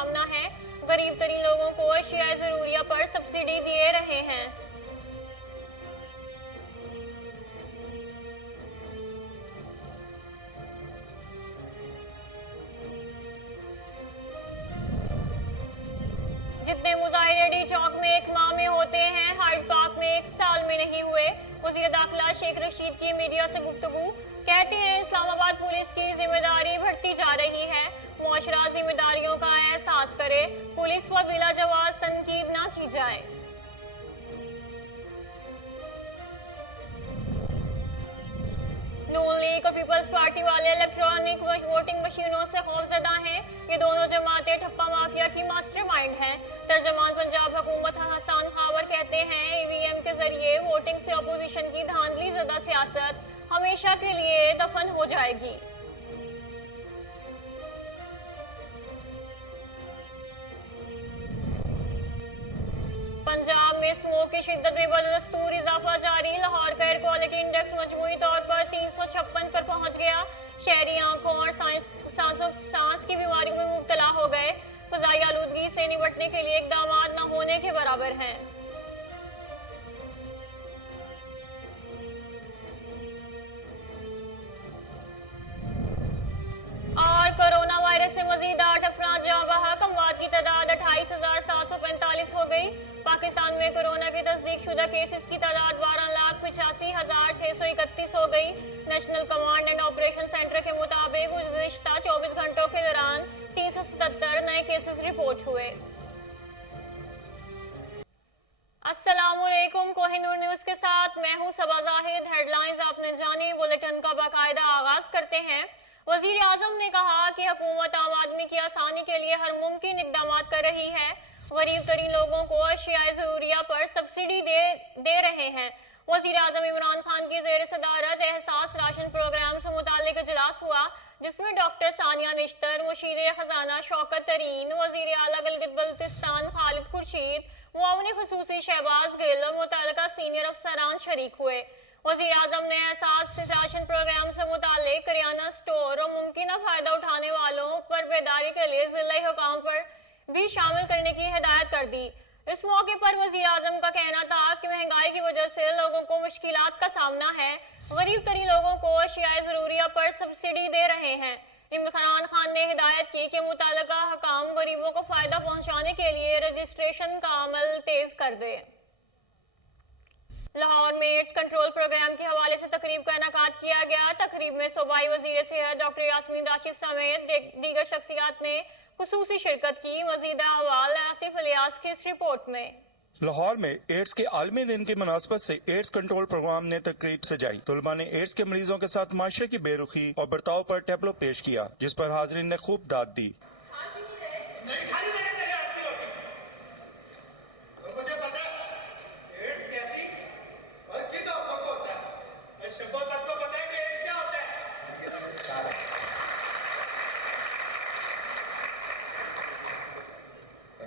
سامنا ہے. غریب ترین لوگوں کو اشیاء ضروریہ پر سبسڈی دے رہے ہیں. جتنے مظاہرے ڈی چوک میں ایک ماہ میں ہوتے ہیں ہائیڈ پارک میں ایک سال میں نہیں ہوئے. وزیر داخلہ شیخ رشید کی میڈیا سے گفتگو. کہتے ہیں اسلام آباد پولیس کی ذمہ داری بڑھتی جا رہی ہے. معاشرہ ذمہ داریوں کا احساس کرے. پولیس پر بلا جواز تنقید نہ کی جائے. نون لیگ اور پیپلز پارٹی والے الیکٹرانک ووٹنگ مشینوں سے خوفزدہ ہیں. یہ دونوں جماعتیں ٹھپا مافیا کی ماسٹر مائنڈ ہیں. ترجمان پنجاب حکومت حسان خاور کہتے ہیں ای وی ایم کے ذریعے ووٹنگ سے اپوزیشن کی دھاندلی زدہ سیاست ہمیشہ کے لیے دفن ہو جائے گی. پنجاب میں اسموگ کی شدت میں بدستور اضافہ جاری. لاہور کا ایئر کوالٹی انڈیکس مجموعی طور پر 356 پر پہنچ گیا. شہری آنکھوں اور سانس کی بیماریوں میں مبتلا ہو گئے. فضائی آلودگی سے نمٹنے کے لیے اقدامات نہ ہونے کے برابر ہیں. اور کورونا وائرس سے مزید 8 افراد جاں بحق. اموات کی تعداد 28,745 ہو گئی. پاکستان میں کورونا کی تصدیق شدہ کیسز کی تعداد 12,85,631 ہو گئی. National command and operation centre کے مطابق گزشتہ 24 گھنٹوں کے دوران 377 نئے کیسز رپورٹ ہوئے. السلام علیکم. کوہ نور نیوز کے ساتھ میں ہوں صبا زاہد. ہیڈ لائنز آپ نے جانی. بلیٹن کا باقاعدہ آغاز کرتے ہیں. وزیر اعظم نے کہا کہ حکومت عام آدمی کی آسانی کے لیے ہر ممکن اقدامات کر رہی ہے. غریب ترین لوگوں کو اشیاء ضروریہ پر سبسڈی دے رہے ہیں. وزیر اعظم عمران خان کی زیر صدارت احساس راشن پروگرام سے متعلق اجلاس ہوا جس میں ڈاکٹر ثانیہ نشتر، مشیر خزانہ شوکت ترین، وزیر اعلیٰ گلگت بلتستان خالد خورشید، معاون خصوصی شہباز گل اور متعلقہ سینئر افسران شریک ہوئے. وزیر اعظم نے احساس راشن پروگرام سے متعلق کریانہ سٹور اور ممکنہ فائدہ اٹھانے والوں پر بیداری کے لیے ضلعی حکام پر بھی شامل کرنے کی ہدایت کر دی. اس موقع پر وزیر اعظم کا کہنا تھا کہ مہنگائی کی وجہ سے لوگوں کو مشکلات کا سامنا ہے. غریب ترین لوگوں کو اشیاء ضروریہ پر سبسڈی دے رہے ہیں. عمران خان نے ہدایت کی کہ متعلقہ حکام غریبوں کو فائدہ پہنچانے کے لیے رجسٹریشن کا عمل تیز کر دے. لاہور میں ایڈز کنٹرول پروگرام کے حوالے سے تقریب کا انعقاد کیا گیا. تقریب میں صوبائی وزیر صحت ڈاکٹر یاسمین راشد سمیت دیگر شخصیات نے خصوصی شرکت کی. مزید احوال آصف الیاس کی اس رپورٹ میں. لاہور میں ایڈز کے عالمی دن کی مناسبت سے ایڈز کنٹرول پروگرام نے تقریب سجائی. طلباء نے ایڈز کے مریضوں کے ساتھ معاشرے کی بے رخی اور برتاؤ پر ٹیبلو پیش کیا جس پر حاضرین نے خوب داد دی.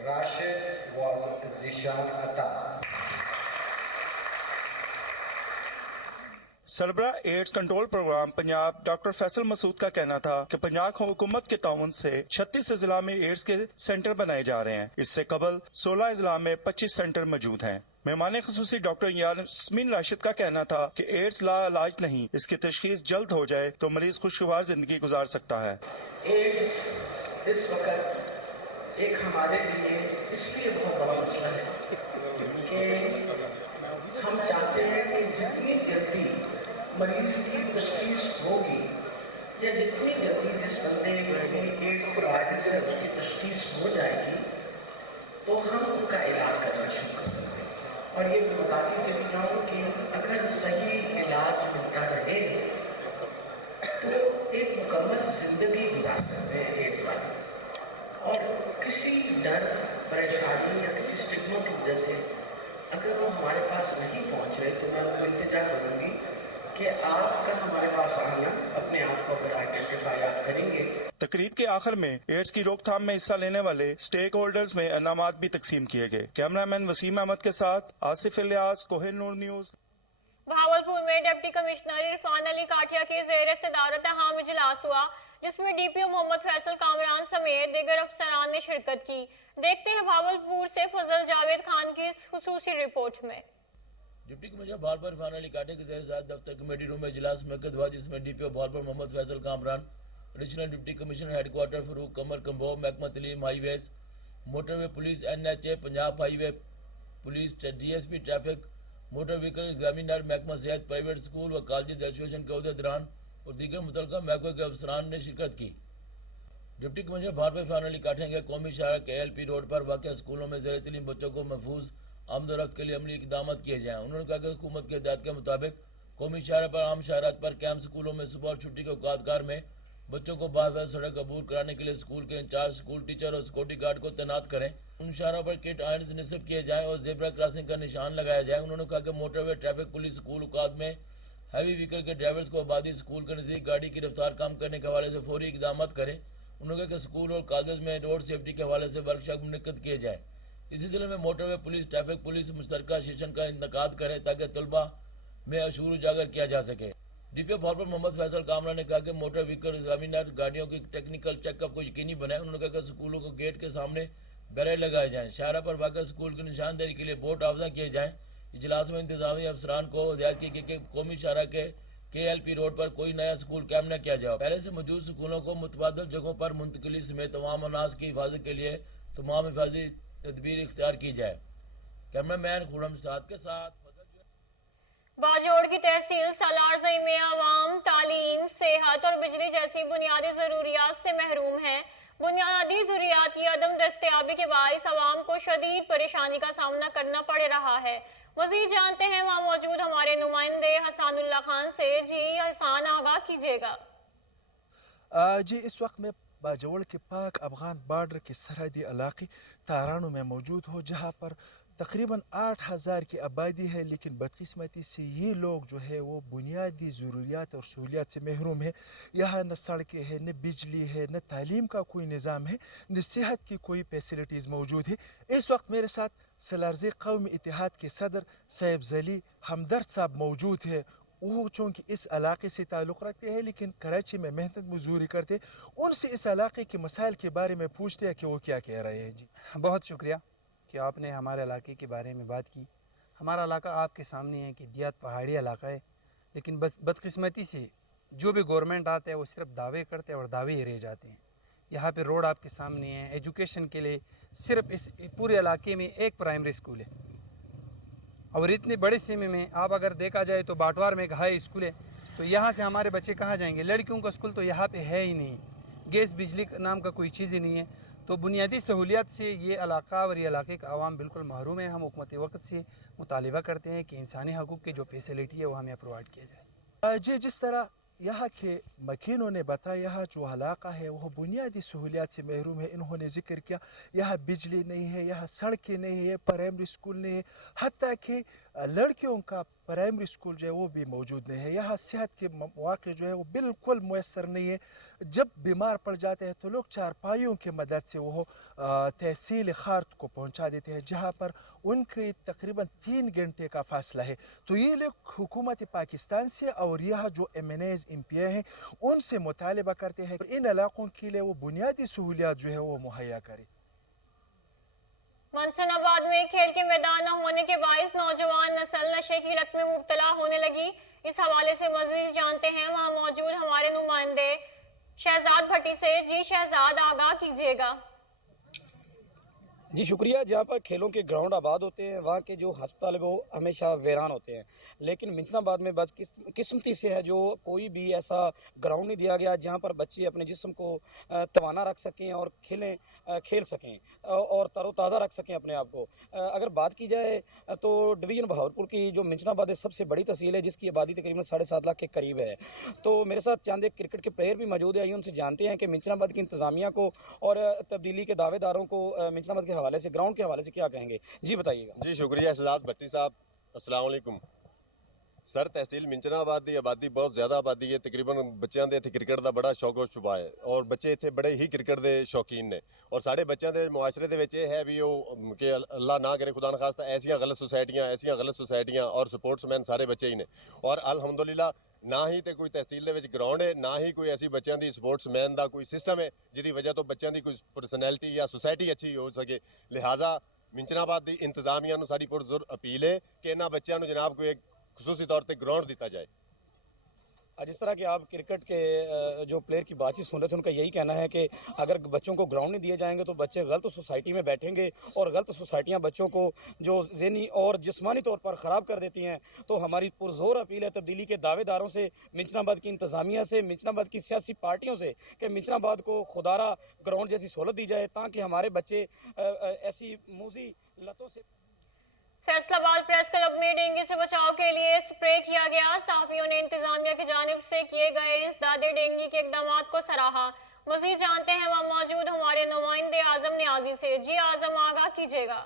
Rashid was Zishan Atta. سربراہ AIDS control program Punjab doctor Faisal Masood کا کہنا تھا کہ پنجاب حکومت کے تعاون سے 36 اضلاع میں ایڈز کے سینٹر بنائے جا رہے ہیں. اس سے قبل 16 اضلاع میں 25 سینٹر موجود ہیں. مہمان خصوصی ڈاکٹر یاسمین راشد کا کہنا تھا کہ ایڈز لا علاج نہیں، اس کی تشخیص جلد ہو جائے تو مریض خوشگوار زندگی گزار سکتا ہے. ایڈز اس وقت ایک ہمارے لیے اس لیے بہت بڑا مسئلہ ہے کہ ہم چاہتے ہیں کہ جتنی جلدی مریض کی تشخیص ہوگی یا جتنی جلدی جس بندے میں ایڈز کے وائرس سے اس کی تشخیص ہو جائے گی تو ہم ان کا علاج کرنا شروع کر سکتے ہیں. اور یہ میں بتاتی چلی جاؤں کہ اگر صحیح علاج ملتا رہے تو ایک مکمل زندگی گزار سکتے ہیں ایڈز والے. اور کسی ڈر، پریشانی یا کسی اسٹگما کی وجہ سے اگر وہ ہمارے پاس نہیں پہنچ رہے تو میں ان کو التجا کروں گی کہ آپ کا ہمارے پاس آنا، اپنے آپ کو اگر آئیڈینٹیفائی آپ کریں گے. تقریب کے آخر میں ایڈز کی روک تھام میں حصہ لینے والے اسٹیک ہولڈرز میں انعامات بھی تقسیم کیے گئے. کیمرہ مین وسیم احمد کے ساتھ آصف الیاس، کوہ نور نیوز. بہاولپور میں ڈپٹی کمشنر عرفان علی کاٹھیا کی زیر صدارت اہم اجلاس ہوا जिसमें डीपीओ मोहम्मद फैसल कामरान समेत दीगर अफसरान ने शिरकत की। देखते हैं भावलपुर से फजल जावेद खान की इस खुसूसी रिपोर्ट में। डिप्टी कमिश्नर भावलपुर इरफान अली काटे के ज़रिए दफ्तर कमेटी रूम में इजलास मुनक्किद हुआ, जिसमें DPO Bahawalpur Mohammad Faisal Kamran, additional deputy commissioner headquarter Farooq Qamar Kamboh, महकमा तलीम highways, motorway police, NHA Punjab highway police, DSP traffic, motor vehicle examiner, महकमा सेहत, प्राइवेट स्कूल व कॉलेज एसोसिएशन के अहदेदारान और दीगर मुतल्लिका महकमे के अफसरान ने शिरकत की। डिप्टी कमिश्नर भावलपुर इरफान अली काटे के कौमी शाहरा KLP रोड पर वाक़ स्कूलों में ज़ेर तलीम बच्चों को महफूज आमदोरफ्त के लिए अमली इक़दाम किए जाएँ। उन्होंने कहा कि हुकूमत के हिदायत के मुताबिक कौमी शाहरा पर आम शाहरात पर कैंप स्कूलों में सुबह और छुट्टी के औकातकार में बच्चों को बाहर सड़क अबूर कराने के लिए स्कूल के इंचार्ज, स्कूल टीचर और सिक्योरिटी गार्ड को तैनात करें। उन शाहरों पर किट आयरन्स निस्ब किए जाएँ और ज़ेब्रा क्रॉसिंग का निशान लगाया जाए। उन्होंने कहा कि मोटरवे ट्रैफिक पुलिस स्कूल औकात में हैवी व्हीकल के ड्राइवर्स को आबादी स्कूल के नज़दीक गाड़ी की रफ्तार कम करने के हवाले से फौरी इक़दाम करें। उन्होंने कहा कि स्कूल और कॉलेज में रोड सेफ्टी के हवाले से वर्कशॉप मुनक्किद किए जाए। इसी सिलसिले में मोटरवे पुलिस, ट्रैफिक पुलिस मुश्तरका सेशन का इनेकाद करें ताकि तलबा में अशूर उजागर किया जा सके। डीपीओ भावलपुर मोहम्मद फैसल कामरान ने कहा कि मोटर व्हीकल एग्जामिनर गाड़ियों की टेक्निकल चेकअप को यकीनी बनाए। उन्होंने कहा कि स्कूलों को गेट के सामने बैरियर लगाए जाएँ, शाहरा पर वाक़ स्कूल की निशानदेही के लिए बोर्ड अफजा किए जाएँ। इजलास में इंतजामी अफसरान को हिदायत की कि कौमी शाहरा के KLP रोड पर कोई नया स्कूल कायम न किया जाए। पहले से मौजूद स्कूलों को मुतबादल जगहों पर मुंतकिली समेत तमाम अनाज की हिफाजत के लिए तमाम हिफाजती तदबीर इख्तियार की जाए। कैमरामैन खुरम साद के साथ बाजोड़ की तहसील सालारजई में आवाम तालीम, सेहत और बिजली जैसी बुनियादी जरूरियात से महरूम है। बुनियादी जरूरियात की अदम दस्तयाबी के बाइस आवाम को शदीद परेशानी का सामना करना पड़ रहा है। मज़ीद जानते हैं वहाँ मौजूद हमारे नुमाइंदे हसानुल्लाह खान से। जी हसान, आगाह कीजिएगा। जी, इस वक्त मैं बाजोड़ के पाक अफगान बॉर्डर के सरहदी इलाके तारानों में मौजूद हो, जहाँ पर तकरीबन 8000 की आबादी है, लेकिन बदकिस्मती से ये लोग जो है वो बुनियादी ज़रूरियात और सहूलियात से महरूम है। यहाँ न सड़कें हैं, न बिजली है, न तालीम का कोई निज़ाम है, न सेहत की कोई फैसिलिटीज़ मौजूद है। इस वक्त मेरे साथ सलारज़ई कौमी इत्तेहाद के सदर सैयब ज़ली हमदर्द साहब मौजूद है। वो चूँकि इस इलाके से ताल्लुक़ रखते हैं लेकिन कराची में मेहनत मजदूरी करते, उनसे इस इलाके के मसाइल के बारे में पूछते हैं कि वो क्या कह रहे हैं। जी, बहुत शुक्रिया कि आपने हमारे इलाके के बारे में बात की। हमारा इलाका आपके सामने है कि दियात पहाड़ी इलाका है, लेकिन बदकिस्मती से जो भी गवर्नमेंट आता है वो सिर्फ दावे करते हैं और दावे ही रह जाते हैं। यहाँ पे रोड आपके सामने है। एजुकेशन के लिए सिर्फ इस पूरे इलाके में एक प्राइमरी स्कूल है, और इतने बड़े सीमे में आप अगर देखा जाए तो बाटवार में एक हाई स्कूल है। तो यहाँ से हमारे बच्चे कहाँ जाएंगे? लड़कियों का स्कूल तो यहाँ पे है ही नहीं। गैस बिजली नाम का कोई चीज़ ही नहीं है। तो बुनियादी सहूलियत से ये इलाका और ये इलाके का आवाम बिल्कुल महरूम है। हम हुकूमत वक्त से मुतालिबा करते हैं कि इंसानी हकूक़ की जो फैसिलिटी है वो हमें प्रोवाइड किया जाए। जी, जिस तरह यहाँ के मकीनों ने बताया, यहाँ जो इलाका है वह बुनियादी सहूलियात से महरूम है। इन्होंने जिक्र किया यहाँ बिजली नहीं है, यहाँ सड़कें नहीं है, प्राइमरी स्कूल नहीं है, हत्ता कि लड़कियों का प्राइमरी स्कूल जो है वो भी मौजूद नहीं है। यहाँ सेहत के मौके जो है वो बिल्कुल मुयसर नहीं है। जब बीमार पड़ जाते हैं तो लोग चारपाइयों की मदद से वो तहसील खार्त को पहुँचा देते हैं, जहाँ पर उनके तकरीबन 3 घंटे का फासला है। तो ये लोग हुकूमत पाकिस्तान से और यहाँ जो MNAs MPA हैं उनसे मुतालिबा करते हैं इन इलाकों के लिए वो बुनियादी सहूलियात जो है वो मुहैया करें। मनसूनाबाद में खेल के मैदान न होने के बाइस नौजवान नस्ल नशे की लत में मुब्तला होने लगी। इस हवाले से मजीद जानते हैं वहाँ मौजूद हमारे नुमाइंदे शहजाद भट्टी से। जी शहजाद, आगाह कीजिएगा। जी शुक्रिया। जहाँ पर खेलों के ग्राउंड आबाद होते हैं वहाँ के जो हस्पताल है वो हमेशा वीरान होते हैं, लेकिन मिंचनाबाद में बस किस्मती से है जो कोई भी ऐसा ग्राउंड नहीं दिया गया जहाँ पर बच्चे अपने जिस्म को तवाना रख सकें और खेल सकें और तरोताज़ा रख सकें अपने आप को। अगर बात की जाए तो डिवीज़न बहावलपुर की जो मिंचनाबाद है सबसे बड़ी तहसील है, जिसकी आबादी तकरीबन 7.5 लाख के करीब है। तो मेरे साथ चंद एक क्रिकेट के प्लेयर भी मौजूद है। उनसे जानते हैं कि मिंचनाबाद की इंतज़ामिया को और तब्दीली के दावेदारों को मिंचनाबाद के हवाले से, ग्राउंड के हवाले से क्या कहेंगे? जी बताइएगा। जी शुक्रिया शहजाद भट्टी साहब, अस्सलाम वालेकुम। सर तहसील मिंचनाबाद की आबादी बहुत ज़्यादा आबादी है। तकरीबन बच्चों के इतने क्रिकेट का बड़ा शौक हो छुपा है और बच्चे इतने बड़े ही क्रिकेट के शौकीन ने। और साढ़े बच्चों के मुआशरे के है भी कि अल्लाह ना करे खुदा न खास्ता ऐसियां गलत सोसाइटियां और स्पोर्ट्समैन सारे बच्चे ही ने। और अल्हम्दुलिल्लाह ਨਾ ਹੀ ਤੇ ਕੋਈ ਤਹਿਸੀਲ ਦੇ ਵਿੱਚ ਗਰਾਊਂਡ ਹੈ, ਨਾ ਹੀ ਕੋਈ ਐਸੀ ਬੱਚਿਆਂ ਦੀ ਸਪੋਰਟਸਮੈਨ ਦਾ ਕੋਈ ਸਿਸਟਮ ਹੈ ਜਿਹਦੀ ਵਜ੍ਹਾ ਤੋਂ ਬੱਚਿਆਂ ਦੀ ਕੋਈ ਪਰਸਨੈਲਿਟੀ ਜਾਂ ਸੁਸਾਇਟੀ ਅੱਛੀ ਹੋ ਸਕੇ। ਲਿਹਾਜ਼ਾ ਮਿੰਚਨਾਬਾਦ ਦੀ ਇੰਤਜ਼ਾਮੀਆ ਨੂੰ ਸਾਡੀ ਪੁਰਜ਼ੋਰ ਅਪੀਲ ਹੈ ਕਿ ਇਹਨਾਂ ਬੱਚਿਆਂ ਨੂੰ ਜਨਾਬ ਕੋਈ ਖਸੂਸੀ ਤੌਰ ਤੇ ਗਰਾਊਂਡ ਦਿੱਤਾ ਜਾਏ। जिस तरह के आप क्रिकेट के जो प्लेयर की बातचीत सुन रहे थे, उनका यही कहना है कि अगर बच्चों को ग्राउंड नहीं दिए जाएंगे तो बच्चे गलत सोसाइटी में बैठेंगे और गलत सोसाइटियां बच्चों को जो ज़हनी और जिस्मानी तौर पर ख़राब कर देती हैं। तो हमारी पुरज़ोर अपील है तब्दीली के दावेदारों से, मिंचनाबाद की इंतज़ामिया से, मिंचनाबाद की सियासी पार्टियों से कि मिंचनाबाद को खुदारा ग्राउंड जैसी सहूलत दी जाए ताकि हमारे बच्चे ऐसी मूजी लतों से। फैसलाबाद प्रेस क्लब में डेंगू से बचाव के लिए स्प्रे किया गया। सहाफियों ने इंतजामिया की जानिब से किए गए इंसदादे डेंगू के इकदामात को सराहा। मजीद जानते हैं वहाँ मौजूद हमारे नुमाइंदे आजम न्याजी से। जी आजम, आगाह कीजिएगा।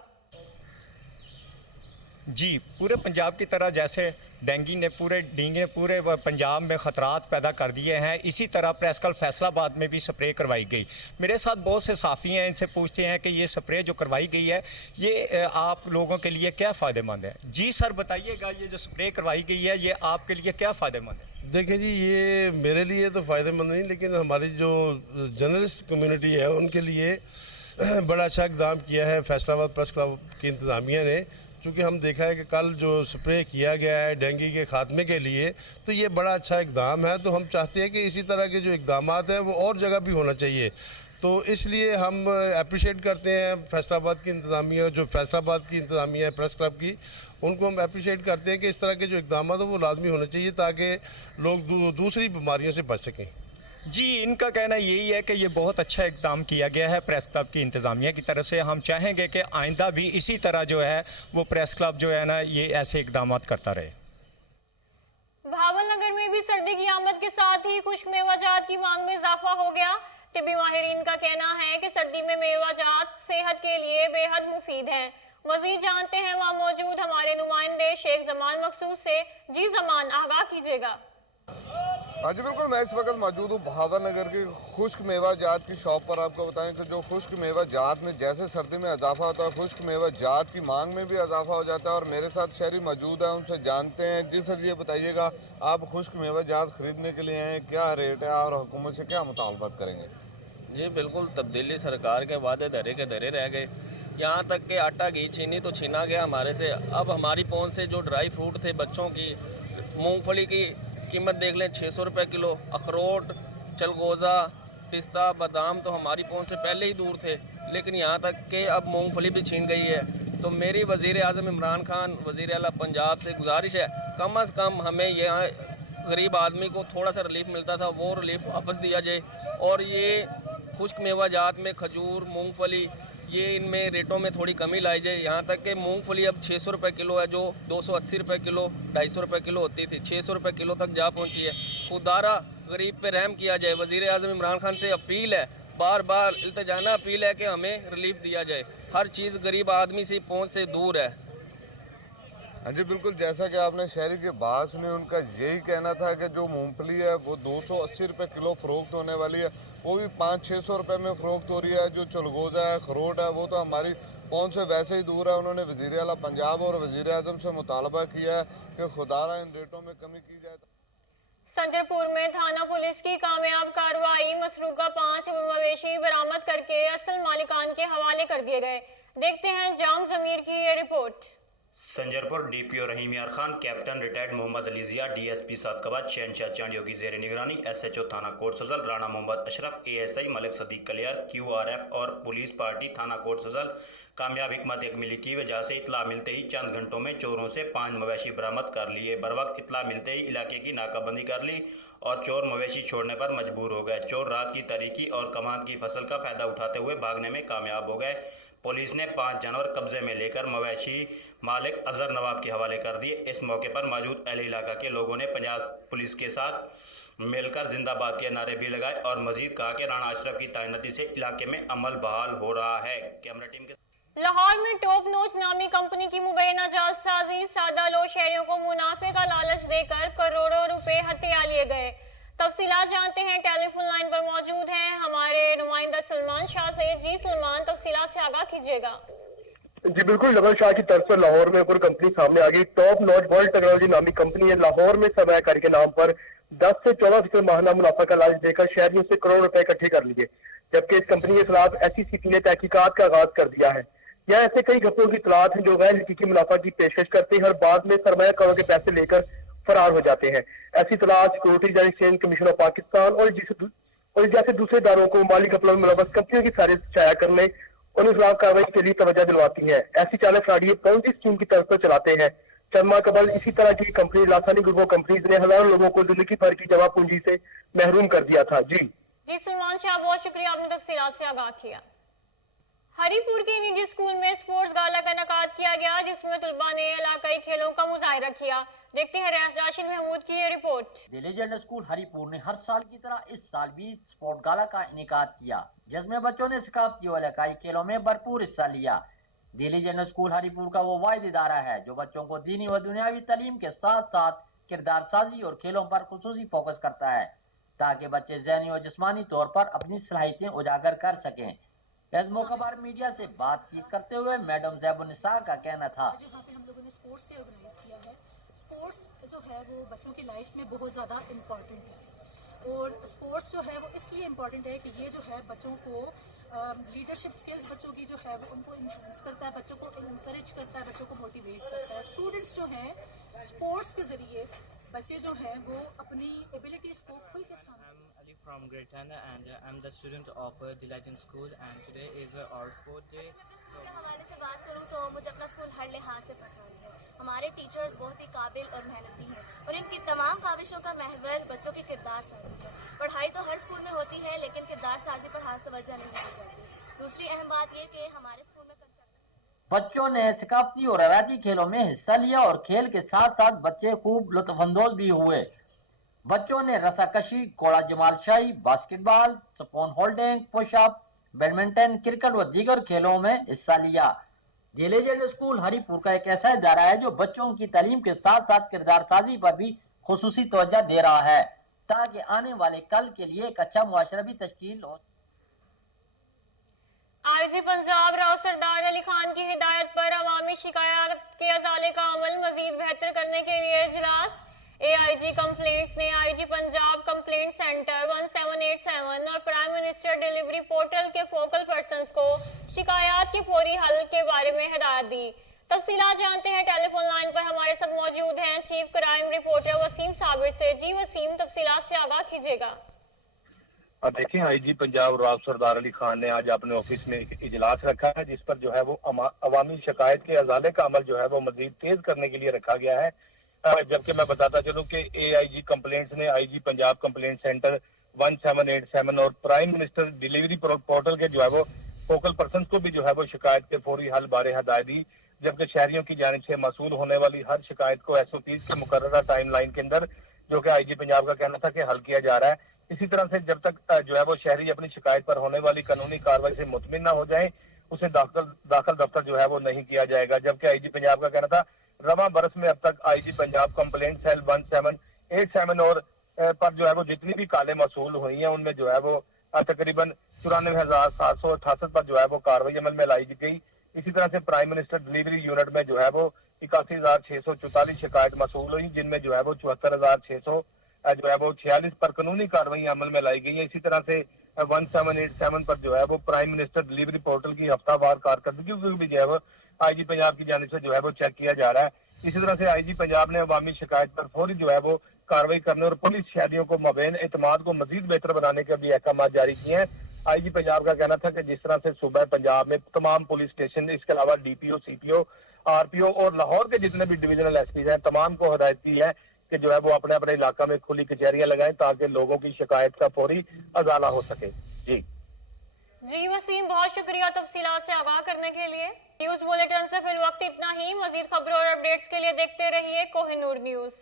जी, पूरे पंजाब की तरह जैसे डेंगू ने पूरे पंजाब में ख़तरात पैदा कर दिए हैं, इसी तरह प्रेस क्लब फैसलाबाद में भी स्प्रे करवाई गई। मेरे साथ बहुत से साफ़ी हैं, इनसे पूछते हैं कि ये स्प्रे जो करवाई गई है ये आप लोगों के लिए क्या फ़ायदेमंद है। जी सर बताइएगा, ये जो स्प्रे करवाई गई है ये आपके लिए क्या फ़ायदेमंद है। देखिए जी, ये मेरे लिए तो फ़ायदेमंद नहीं, लेकिन हमारी जो जर्नलिस्ट कम्युनिटी है उनके लिए बड़ा अच्छा इक़दाम किया है फैसलाबाद प्रेस क्लब की इंतज़ामिया ने। क्योंकि हम देखा है कि कल जो स्प्रे किया गया है डेंगू के ख़ात्मे के लिए, तो ये बड़ा अच्छा इक़दाम है। तो हम चाहते हैं कि इसी तरह के जो इक़दामात हैं वो और जगह भी होना चाहिए। तो इसलिए हम अप्रिशिएट करते हैं फैसलाबाद की इंतज़ामिया, जो फैसलाबाद की इंतज़ामिया है प्रेस क्लब की, उनको हम अप्रिशिएट करते हैं कि इस तरह के जो इक़दामात हैं वो लाजमी होने चाहिए ताकि लोग दूसरी बीमारियों से बच सकें। जी, इनका कहना यही है कि ये बहुत अच्छा इक़दाम किया गया है प्रेस क्लब की इंतज़ामिया की तरफ से। हम चाहेंगे कि आइंदा भी इसी तरह जो है वो प्रेस क्लब जो है ना ये ऐसे इक़दामात करता रहे। भावल नगर में भी सर्दी की आमद के साथ ही खुश्क मेवाजात की मांग में इजाफा हो गया। तिब्बी माहिरीन का कहना है कि सर्दी में मेवाजात सेहत के लिए बेहद मुफीद हैं। मजीद जानते हैं वहाँ मौजूद हमारे नुमाइंदे शेख जमान मकसूद से। जी जमान, आगाह कीजिएगा। हाँ जी बिल्कुल, मैं इस वक्त मौजूद हूँ भावर नगर की खुश्क मेवा जात की शॉप पर। आपको बताएं कि जो खुश्क मेवा जात में जैसे सर्दी में इजाफा होता है, खुश्क मेवा जात की मांग में भी इजाफा हो जाता है। और मेरे साथ शहरी मौजूद हैं, उनसे जानते हैं। जी सर, ये बताइएगा, आप खुश्क मेवा जात खरीदने के लिए हैं, क्या रेट है और हुकूमत से क्या मुतालबात करेंगे? जी बिल्कुल, तब्दीली सरकार के वादे धरे के धरे रह गए। यहाँ तक कि आटा घी चीनी तो छीना गया हमारे से। अब हमारी पहुँच से जो ड्राई फ्रूट थे बच्चों की, मूंगफली की कीमत देख लें 600 रुपये किलो, अखरोट, चलगोज़ा, पिस्ता, बादाम तो हमारी पहुंच से पहले ही दूर थे, लेकिन यहाँ तक कि अब मूंगफली भी छीन गई है। तो मेरी वज़ीर आज़म इमरान खान, वज़ीर आला पंजाब से गुजारिश है, कम अज़ कम हमें यहाँ गरीब आदमी को थोड़ा सा रिलीफ मिलता था वो रिलीफ वापस दिया जाए। और ये खुश्क मेवा जात में खजूर, मूंगफली, ये इनमें रेटों में थोड़ी कमी लाई जाए। यहाँ तक कि मूंगफली अब 600 रुपये किलो है, जो 280 रुपये किलो, 250 रुपये किलो होती थी, 600 रुपये किलो तक जा पहुँची है। खुदारा गरीब पे रहम किया जाए। वज़ीर आज़म इमरान खान से अपील है, बार बार इल्तिजाना अपील है कि हमें रिलीफ दिया जाए। हर चीज़ गरीब आदमी से पहुँच से दूर है। हाँ जी बिल्कुल, जैसा कि आपने शहरी की बात सुनी, उनका यही कहना था कि जो मूंगफली है वो 280 रुपये किलो फ़रोख्त होने वाली है, वो भी 500-600 रुपये में फ़रोख्त हो रही है। जो चलगोज़ा है, खरोट है, वो तो हमारी पहुँच से वैसे ही दूर है। उन्होंने वज़ीर आला पंजाब और वज़ीर आज़म से मुतालबा किया है कि खुदारा इन रेटों में कमी की जाए। संजरपुर में थाना पुलिस की कामयाब कार्रवाई, मसरूका 5 मवेशी बरामद करके असल मालिकान के हवाले कर दिए गए। देखते हैं जाम ज़मीर की ये रिपोर्ट। संजरपुर डीपीओ रहीम यार खान, कैप्टन रिटायर्ड मोहम्मद अली जिया, डीएसपी सादकाबाद शहनशाह चांडियों की जेर निगरानी, एसएचओ थाना कोट सजल राणा मोहम्मद अशरफ, एएसआई मलिक सदीक कलियार, क्यूआरएफ और पुलिस पार्टी थाना कोट सजल कामयाब हिकमत मिली की वजह से इतला मिलते ही चंद घंटों में चोरों से 5 मवेशी बरामद कर लिए। बर वक्त इतला मिलते ही इलाके की नाकाबंदी कर ली और चोर मवेशी छोड़ने पर मजबूर हो गए। चोर रात की तारीकी और कमांद की फसल का फायदा उठाते हुए भागने में कामयाब हो गए। पुलिस ने 5 जानवर कब्जे में लेकर मवेशी मालिक अजहर नवाब के हवाले कर दिए। इस मौके पर मौजूद अहले इलाका के लोगों ने पंजाब पुलिस के साथ मिलकर जिंदाबाद के नारे भी लगाए और मजीद कहा कि राणा अशरफ की तैनाती से इलाके में अमल बहाल हो रहा है। कैमरा टीम के लाहौर में टॉप नोच नामी कंपनी की मुबैना जालसाजी, सादा लो शहरियों को मुनाफे का लालच देकर करोड़ों रुपए हथिया लिए गए। तफसीलात जानते हैं, टेलीफोन लाइन पर मौजूद हैं हमारे नुमाइंदा सलमान शाह से। जी सलमान, तफसीलात से आगाह कीजिएगा। जी बिल्कुल, जबल शाह की तरफ से लाहौर में एक कंपनी सामने आ गई। टॉप नॉच वर्ल्ड टेक्नोलॉजी नामी कंपनी है। लाहौर में सरमायाकारी के नाम पर 10 से 14% माहाना मुनाफा का लालच देकर शहरियों से करोड़ रुपए इकट्ठे कर लिए, जबकि इस कंपनी के खिलाफ SECP ने तहकीकात का आगाज कर दिया है। यह ऐसे कई घपलों की इतलात हैं जो गैर हकीकी मुनाफा की पेशकश करते हैं और बाद में सरमायाकारों के पैसे लेकर फरार हो जाते हैं। ऐसी इतलात securities and exchange commission of Pakistan और जैसे दूसरे इदारों को माली घपलों में मुलव्वस कंपनियों की फहरिस्त शाया करने और उन खिलाफ कार्रवाई के लिए तवज्जो दिलवाती हैं। ऐसी चालें फ्राडिये पॉलिसी स्कीम की तरफ से चलाते हैं। चंद माह कबल इसी तरह की कंपनी लासानी ग्रुप ऑफ कंपनीज ने हजारों लोगों को जिंदगी भर की जमा पूंजी से महरूम कर दिया था। जी सलमान शाह, बहुत शुक्रिया, आपने तफसीलात से आगाह किया। हरीपुर के निजी स्कूल में स्पोर्ट्स गाला का इनेकाद किया गया, जिसमें तलबा ने इलाकाई खेलों का मुजाहिरा किया। देखते हैं राशिद महमूद की ये report. Delhi general school Haripur ने हर साल की तरह इस साल भी स्पोर्ट गाला का इनेकाद किया, जिसमें बच्चों ने सकाफती और इलाकाई खेलों में भरपूर हिस्सा लिया। दिल्ली जनरल स्कूल हरीपुर का वो वाहिद इदारा है जो बच्चों को दीनी व दुनियावी तालीम के साथ साथ किरदार साजी और खेलों पर खुसूसी फोकस करता है, ताकि बच्चे ज़हनी और जिस्मानी तौर पर अपनी सलाहियतें उजागर कर सकें। इस मौके पर मीडिया से बातचीत करते हुए मैडम ज़ैबुन्निसा का कहना था, यहाँ पे हम लोगों ने स्पोर्ट्स से ऑर्गेनाइज किया है। स्पोर्ट्स जो है वो बच्चों की लाइफ में बहुत ज़्यादा इम्पॉर्टेंट है, और स्पोर्ट्स जो है वो इसलिए इम्पॉर्टेंट है कि ये जो है बच्चों को लीडरशिप स्किल्स बच्चों की जो है वो उनको इन्हांस करता है, बच्चों को इंकरेज करता है, बच्चों को मोटिवेट करता है। स्टूडेंट्स जो हैं स्पोर्ट्स के ज़रिए बच्चे जो हैं वो अपनी एबिलिटीज़ को खुल के सामने। From grade 10 and I'm the student of the Legend School and today is our sport day. के हवाले से बात करूँ तो मुझे अपना स्कूल हर लिहाज से पसंद है। हमारे टीचर्स बहुत ही काबिल और मेहनती हैं और इनकी तमाम काविशों का महवर बच्चों की किरदार साजी है। पढ़ाई तो हर स्कूल में होती है, लेकिन किरदार साजी पर खास तवज्जो नहीं दी जाती। दूसरी अहम बात ये कि हमारे स्कूल में बच्चों ने सकाफती और रवायती खेलों में हिस्सा लिया और खेल के साथ साथ बच्चे खूब लुत्फानंदोज भी हुए। बच्चों ने रस्साकशी, घोड़ा जमालशाही, basketball, spoon holding, pushup, badminton, cricket व दीगर खेलों में हिस्सा लिया। दिल्ली जनरल स्कूल हरीपुर का एक ऐसा इदारा है जो बच्चों की तालीम के साथ साथ किरदार साजी पर भी खुसूसी तवज्जो दे रहा है, ताकि आने वाले कल के लिए एक अच्छा मुआशरा भी तश्कील हो। आईजी पंजाब राव सरदार अली खान की हिदायत पर अवामी शिकायत के अजाले का अमल मजीद बेहतर करने के लिए इजलास। AIG कंप्लेंट्स ने IG पंजाब कंप्लेंट सेंटर 1787 और प्राइम मिनिस्टर डिलीवरी पोर्टल के फोकल पर्संस को शिकायत के फौरी हल के बारे में हिदायत दी। तफसीलात जानते हैं, टेलीफोन लाइन पर हमारे साथ मौजूद हैं chief crime reporter Waseem Sabir से। जी वसीम, तफसीलात से आगाह कीजिएगा। देखिए, IG पंजाब राव सरदार अली खान ने आज अपने ऑफिस में एक इजलास रखा है, जिस पर जो है वो अवामी शिकायत के अजाले का अमल जो है वो मजीद तेज करने के लिए रखा गया है। जबकि मैं बताता चलूं कि AIG कंप्लेंट्स ने IG पंजाब कंप्लेंट सेंटर 1787 और प्राइम मिनिस्टर डिलीवरी पोर्टल के जो है वो फोकल पर्सन को भी जो है वो शिकायत के फौरी हल बारे हदायत दी, जबकि शहरियों की जानिब से मसूल होने वाली हर शिकायत को SOPs के मुकर्ररा टाइम लाइन के अंदर, जो कि IG पंजाब का कहना था कि हल किया जा रहा है। इसी तरह से जब तक जो है वो शहरी अपनी शिकायत पर होने वाली कानूनी कार्रवाई से मुतमिन न हो जाए, उसे दाखिल दफ्तर जो है वो नहीं किया जाएगा। जबकि IG पंजाब का कहना था रवां बरस में अब तक IG पंजाब कंप्लेंट सेल 1787 और पर जो है वो जितनी भी काले मसूल हुई हैं, उनमें जो है वो तकरीबन 94,768 पर जो है वो कार्रवाई अमल में लाई गई। इसी तरह से प्राइम मिनिस्टर डिलीवरी यूनिट में जो है वो 81,644 शिकायत मसूल हुई, जिनमें जो है वो 74,600 जो है वो 46 पर कानूनी कार्रवाई अमल में लाई गई है। इसी तरह से 1787 पर जो है वो प्राइम मिनिस्टर डिलीवरी पोर्टल की हफ्तावार कारकर्दगी को भी जो है वो IG पंजाब की जानिब से जो है वो चेक किया जा रहा है। इसी तरह से IG पंजाब ने अवामी शिकायत पर फौरी जो है वो कार्रवाई करने और पुलिस शहरियों को मबैन एतमाद को मजीद बेहतर बनाने के भी अहकाम जारी किए हैं। IG पंजाब का कहना था कि जिस तरह से सूबा पंजाब में तमाम पुलिस स्टेशन, इसके अलावा DPO, CPO, RPO और लाहौर के जितने भी डिविजनल SPs हैं, तमाम को हदायत की है कि जो है वो अपने अपने इलाका में खुली कचहरियां लगाएं, ताकि लोगों की शिकायत का फौरी अजाला हो सके। जी वसीम, बहुत शुक्रिया तफसीलात से आगाह करने के लिए। न्यूज बुलेटिन से फिल वक्त इतना ही। मजीद खबरों और अपडेट्स के लिए देखते रहिए कोहिनूर न्यूज।